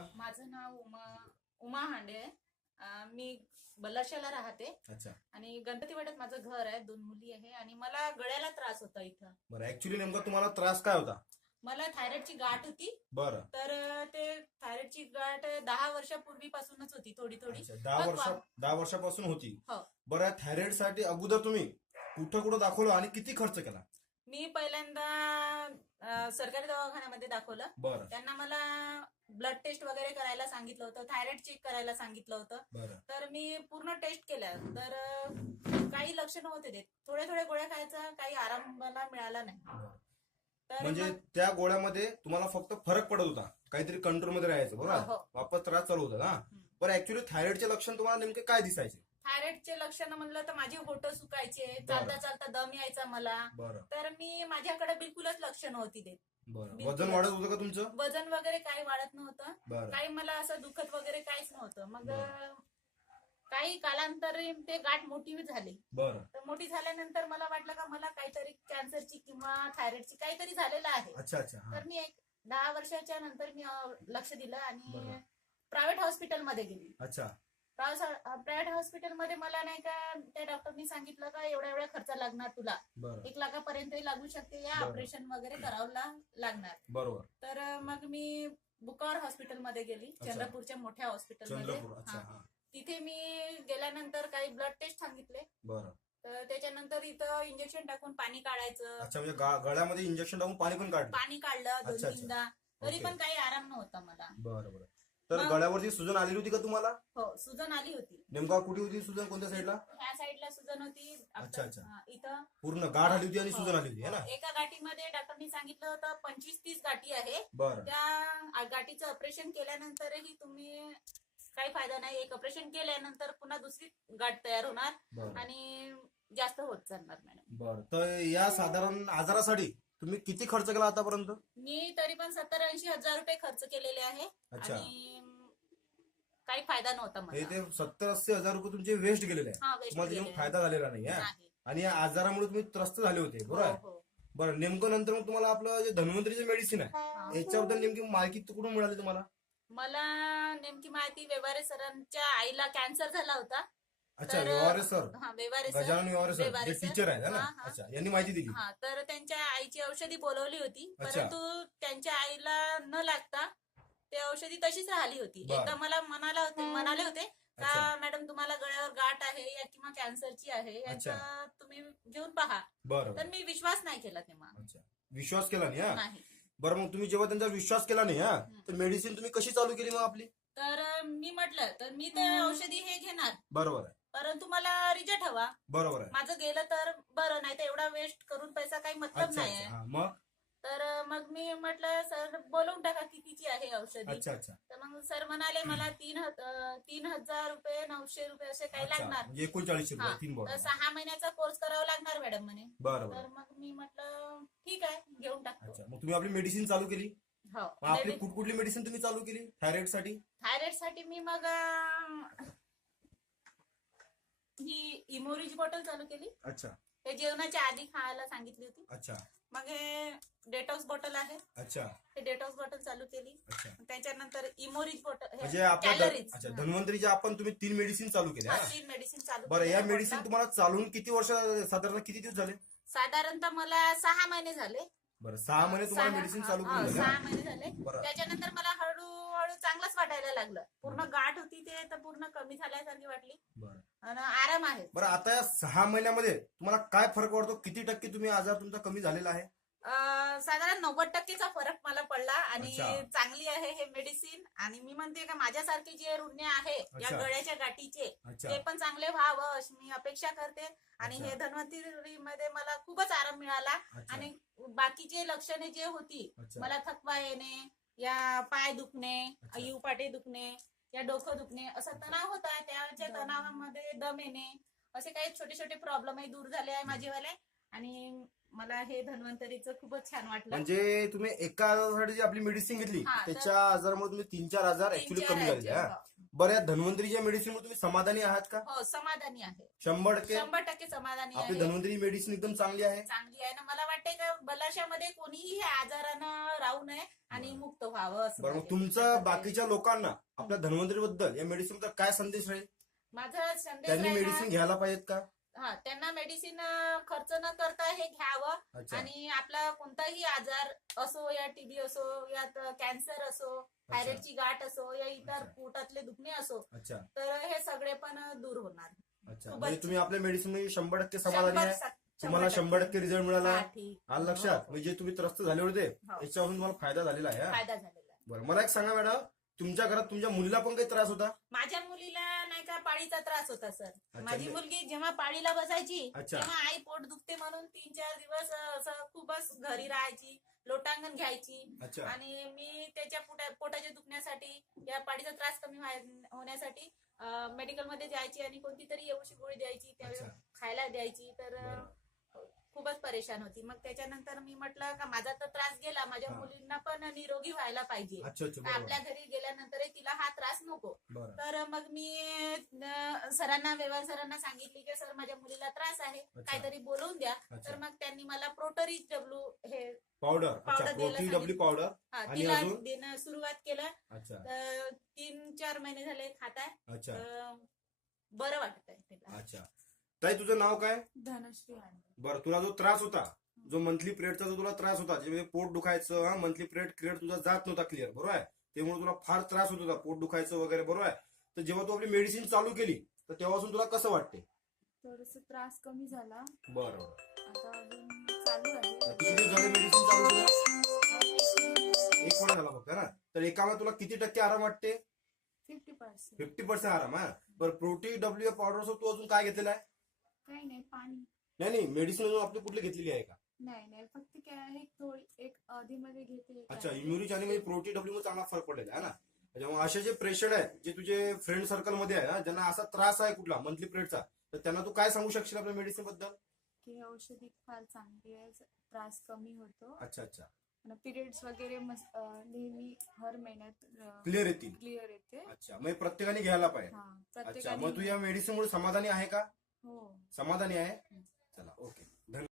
सांगा माझं नाव उमा उमा हांडे आहे. अं, मी बल्लाशाला राहते. अच्छा. आणि गणपतीवाड्यात माझं घर आहे दोन मुली आहे. आणि मला गळ्याला त्रास होता इथं. बरं ऍक्च्युली नेमका तुम्हाला त्रास काय होता? मला थायरॉइडची गाठ होती. बरं. तर अं, ते थायरॉइडची गाठ दहा वर्षापूर्वीपासूनच होती थोडी थोडी. अच्छा दहा मग वर्ष दहा वर्षापासून होती. हो. बरं थायरॉइडसाठी अगोदर तुम्ही कुठं कुठं दाखवलं आणि किती खर्च केला? मी पहिल्यांदा सरकारी दवाखान्यामध्ये दाखवलं. बरं. त्यांना मला ब्लड टेस्ट वगैरे करायला सांगितलं होतं थायरॉइड चेक करायला सांगितलं होतं. बरं. तर मी पूर्ण टेस्ट केल्या. तर अं, काही लक्षणं होते ते थोड्या थोड्या गोळ्या खायचा काही आराम मला मिळाला नाही. तर म्हणजे मग- त्या गोळ्यामध्ये तुम्हाला फक्त फरक पडत होता. काहीतरी कंट्रोलमध्ये राहायचं हो, बरोबर? हो. वापस त्रास चालू होता ना? बरं ऍक्च्युली थायरॉइडचे लक्षण तुम्हाला नेमके काय दिसायचे? थायरॉइडचे लक्षण म्हणलं तर माझे होट सुकायचे. चालता चालता दम यायचा मला. बरं. तर मी माझ्याकडे बिलकुलच लक्ष नव्हती देत. बरं. वजन वाढत होतं का तुमचं? वजन वगैरे काही वाढत नव्हतं. बरं. काही मला असं दुखत वगैरे काहीच नव्हतं. मग बरं. काही कालांतरी ते गाठ मोठी झाली. बरं. तर मोठी झाल्यानंतर मला वाटलं का मला काहीतरी कॅन्सरची किंवा थायरॉइडची काहीतरी झालेलं आहे. अच्छा अच्छा. हा. तर मी एक दहा वर्षाच्या नंतर मी अं, लक्ष दिलं आणि. प्रायव्हेट हॉस्पिटलमध्ये गेली. अच्छा. प्रायव्हेट हॉस्पिटलमध्ये मला नाही का त्या डॉक्टरनी सांगितलं का एवढा एवढा खर्च लागणार तुला. एक लाखापर्यंतही लागू शकते या बरं. ऑपरेशन वगैरे करावं लागणार. बरोबर. तर अं, मग मी बुकावर हॉस्पिटलमध्ये गेली अच्छा. चंद्रपूरच्या मोठ्या हॉस्पिटलमध्ये. चंद्रपूर अच्छा हा. हा तिथे मी गेल्यानंतर काही ब्लड टेस्ट सांगितले. बरं. तर त्याच्यानंतर इथं इंजेक्शन टाकून पाणी काढायचं. अच्छा म्हणजे गा- गळ्यामध्ये इंजेक्शन टाकून पाणी पण काढलं. पाणी काढलं अच्छा, दोन अच्छा. तीनदा तरी ओके. पण काही आराम नव्हता मला. बरं बरं. तर मग- गळ्यावरती सुजन आलेली होती का तुम्हाला? हो सुजन आली होती. नेमका कुठे होती सुजन? कोणत्या साईडला ह्या साईडला सुजन होती. अच्छा, अच्छा. हा, इथं. पूर्ण गाठ आली होती आणि सुजन आली होती है ना? एका गाठीमध्ये डॉक्टरनी सांगितलं होतं पंचवीस तीस गाठी आहे. बरं. त्या गाठीचं ऑपरेशन केल्यानंतरही तुम्ही काही फायदा नाही. एक ऑपरेशन केल्यानंतर पुन्हा दुसरी गाठ तयार होणार बरं. आणि जास्त होत चालणार मॅडम बरं. तर या साधारण आजारासाठी तुम्ही किती खर्च केला आतापर्यंत? मी तरी पण सत्तर ऐंशी हजार रुपये खर्च केलेले आहे. अच्छा. आणि काही फायदा नव्हता हे मला ते सत्तर अस्सी हजार रुपये तुमचे वेस्ट गेलेले आहे हा वेस्ट तुम्हाला फायदा झालेला नाही हा? नाही आणि या आजारामुळे तुम्ही त्रस्त झाले होते हो, बरोबर आहे? हो. बरं नेमकं नंतर मग तुम्हाला आपलं जे धन्वंतरीचे मेडिसिन आहे हा. याच्याबद्दल नेमकी माहिती कुठून मिळाली तुम्हाला मला नेमकी माहिती व्यवहारे सरांच्या आईला कॅन्सर झाला होता अच्छा तर- व्यवहारे सर हा व्यवहारे सर गजानन व्यवहारे सर व्यवहारे जे सर. टीचर आहेत है ना हा, हा. अच्छा यांनी माहिती दिली हा तर त्यांच्या आईची औषधी बोलवली होती अच्छा. परंतु त्यांच्या आईला न लागता ते औषधी तशीच राहिली होती. बरं. एकदा मला म्हणाला होते म्हणाले होते अच्छा. का मॅडम तुम्हाला गळ्यावर गाठ आहे या किंवा कॅन्सरची आहे याचा तुम्ही घेऊन पहा. बरं तर मी विश्वास नाही केला तेव्हा. अच्छा. विश्वास केला नाही हा? नाही. बरं मग तुम्ही जेव्हा त्यांचा विश्वास केला नाही हा तर मेडिसिन तुम्ही कशी चालू केली मग आपली? तर मी म्हटलं तर मी ते औषधी हे घेणार. बरोबर आहे. परंतु मला रिजल्ट हवा. बरोबर आहे. माझं गेलं तर बरं नाही तर एवढा वेस्ट करून पैसा काही मतलब अच्छा नाही अच्छा. हा मग? तर मग मी म्हटलं सर बोलवून टाका कितीची आहे औषधी. अच्छा अच्छा. तर मग सर म्हणाले मला तीन अं, तीन हजार रुपये नऊशे रुपये असे काही अच्छा लागणार. म्हणजे एकोणचाळीसशे हा, रुपये तीन तर बॉटल सहा महिन्याचा कोर्स करावा लागणार मॅडम म्हणे. बरं बरं. तर मग मी म्हटलं ठीक आहे घेऊन टाकतो. अच्छा मग तुम्ही आपली मेडिसिन चालू केली? हो. मग आपली कुठकुठली मेडिसिन तुम्ही चालू केली? थायरॉइडसाठी? थायरॉइडसाठी मी मग अं, ही इमोरिज बॉटल चालू केली. अच्छा. हे जेवणाच्या आधी खायला सांगितली होती. अच्छा. मग हे डेटॉक्स बॉटल आहे. अच्छा. हे डेटॉक्स बॉटल चालू केली. अच्छा. त्याच्यानंतर इमोरिज बॉटल म्हणजे कॅलरीज. अच्छा धन्वंतरीच्या आपण तुम्ही तीन मेडिसिन चालू केल्या. हा? तीन मेडिसिन चालू बरं या केल्या मेडिसिन. तुम्हाला चालून किती वर्ष साधारण किती दिवस झाले? साधारणतः मला सहा महिने झाले. बरं सहा महिने तुम्हाला सहा- मेडिसिन चालू हा, करून झाले सहा? महिने झाले. बरं. त्याच्यानंतर मला हळूहळू चांगलंच वाटायला लागलं. पूर्ण गाठ होती ते तर पूर्ण कमी झाल्यासारखी वाटली. बरं. आणि आराम आहे. बरं आता या सहा महिन्यामध्ये तुम्हाला काय फरक वाटतो? किती टक्के तुम्ही आजार तुमचा कमी झालेला आहे? अं, साधारण नव्वद टक्केचा फरक मला पडला आणि अच्छा. चांगली आहे हे मेडिसिन आणि मी म्हणते का माझ्यासारखे जे रुग्ण आहे या अच्छा. गळ्याच्या गाठीचे अच्छा. ते पण चांगले व्हावं अशी मी अपेक्षा करते. आणि अच्छा. हे धन्वंतरी मध्ये मला खूपच आराम मिळाला. अच्छा. आणि बाकीचे लक्षणे जे होती अच्छा. मला थकवा येणे या पाय दुखणे. युपाटे दुखणे या डोकं दुखणे असा तणाव होता. त्याच्या तणावामध्ये दम येणे असे काही छोटे छोटे प्रॉब्लेमही दूर झाले आहे माझेवाले आणि मला हे धन्वंतरीचं खूपच छान वाटलं. म्हणजे तुम्ही एका आजारासाठी जी आपली मेडिसिन घेतली हा, तर- त्याच्या आजारामुळे तुम्ही तीन चार आजार तीन ऍक्च्युली चार कमी आहेत, हा? हो. बरं या धन्वंतरीच्या मेडिसिनमुळे तुम्ही समाधानी आहात का? हो समाधानी आहे. शंभर टक्के? शंभर टक्के समाधानी आपली आहे. धन्वंतरी मेडिसिन एकदम चांगली आहे. चांगली आहे. ना मला वाटते का बलाशामध्ये कोणीही ह्या आजारानं राहू नये आणि. मुक्त व्हावं असं बरं मग माझे तुमचा मत आहे. बाकीच्या लोकांना आपल्या धन्वंतरी बद्दल या मेडिसिन काय संदेश राहील? माझा संदेश त्यांनी राहिला- मेडिसिन घ्यायला पाहिजेत का? हा त्यांना मेडिसिन खर्च न करता हे घ्यावं. अच्छा. आणि आपला कोणताही आजार असो या टीबी असो या कॅन्सर असो थायरॉइडची गाठ असो या इतर अच्छा. पोटातले दुखणे असो अच्छा. तर हे सगळे पण दूर होणार. अच्छा. खूपच म्हणजे तुम्ही आपल्या मेडिसिनमध्ये शंभर टक्के समाधानी शंभर आहे. सा- तुम्हाला शंभर टक्के. रिझल्ट मिळाला. हा, ठीक. आलं लक्षात. म्हणजे तुम्ही त्रस्त झाले होते. हो. याच्यावरून तुम्हाला फायदा झालेला आहे हा? फायदा झालेला आहे. बरं मला एक सांगा मॅडम. तुमच्या घरात तुमच्या मुलीला पण काही त्रास होता? माझ्या मुलीला पाळीचा त्रास होता सर. माझी म्हणजे- मुलगी जेव्हा पाळीला बसायची अच्छा. तेव्हा आई पोट दुखते म्हणून तीन चार दिवस असं खूपच घरी राहायची लोटांगण घ्यायची. अच्छा. आणि मी त्याच्या पोटा पोटाच्या दुखण्यासाठी या पाळीचा त्रास कमी व्हाय- होण्यासाठी मेडिकलमध्ये जायची आणि कोणती तरी येऊशी गोळी द्यायची त्यावेळी खायला द्यायची. तर. खूपच परेशान होती. मग त्याच्यानंतर मी म्हटलं का माझा तर त्रास गेला माझ्या हा. मुलींना पण निरोगी व्हायला पाहिजे. अच्छा अच्छा बरोबर. आपल्या घरी गेल्यानंतर तिला हा तर मग मी अं, सरांना व्यवहार सरांना सांगितली की सर माझ्या मुलीला त्रास आहे. काहीतरी बोलवून द्या. तर अच्छा मग त्यांनी मला प्रोटरी डब्ल्यू हे पावडर अच्छा द्यायला डब्ल्यू पावडर हा, आणि तिला अजून? देणं सुरुवात केलं. अच्छा. तर तीन चार महिने झाले खात आहे अच्छा. तर बरं वाटत आहे तिला. अच्छा. ताई तुझं नाव काय? धनश्री बरं तुला जो त्रास होता जो मंथली पिरियडचा जो तुला त्रास होता जे पोट दुखायचं हा मंथली पिरियड क्लिअर तुझा जात नव्हता क्लिअर बरोबर आहे? त्यामुळे तुला फार त्रास होत होता पोट दुखायचं वगैरे बरोबर आहे? तर जेव्हा तू आपली मेडिसिन चालू केली तर तेव्हापासून तुला कसं वाटते थोडस त्रास कमी झाला. बरं आता अजून चालू आहे. किती दिवस झाले मेडिसिन चालू केलं. एक महिना झाला फक्त ना तर एकामध्ये तुला किती टक्के आराम वाटते फिफ्टी पर्सेंट फिफ्टी पर्सेंट आराम हा? बरं प्रोटीन डब्ल्यू पावडर तू अजून काय घेतलेला आहे? काही नाही पाणी. नाही नाही मेडिसिन अजून आपली कुठली घेतलेली आहे का? नाही नाही फक्त काय आहे थोडी एक आधी मध्ये घेते एक अच्छा आहे. इम्युनिटी आणि म्हणजे प्रोटीन डब्ल्यू मध्ये चांगला फरक पडलेला आहे ना? त्याच्यामुळे असे जे पेशंट आहेत जे तुझे फ्रेंड सर्कलमध्ये आहे ज्यांना असा त्रास आहे कुठला मंथली पिरियडचा तर त्यांना तू काय सांगू शकशील आपल्या मेडिसिनबद्दल? की औषधी फार चांगली आहे त्रास कमी होतो. अच्छा अच्छा. पिरियड्स वगैरे नेहमी हर महिन्यात क्लिअर येतील. क्लिअर येते. अच्छा मग प्रत्येकाने घ्यायला पाहिजे. अच्छा मग तू या मेडिसिन मुळे समाधानी आहे का? हो. समाधानी आहे? चला ओके धन्यवाद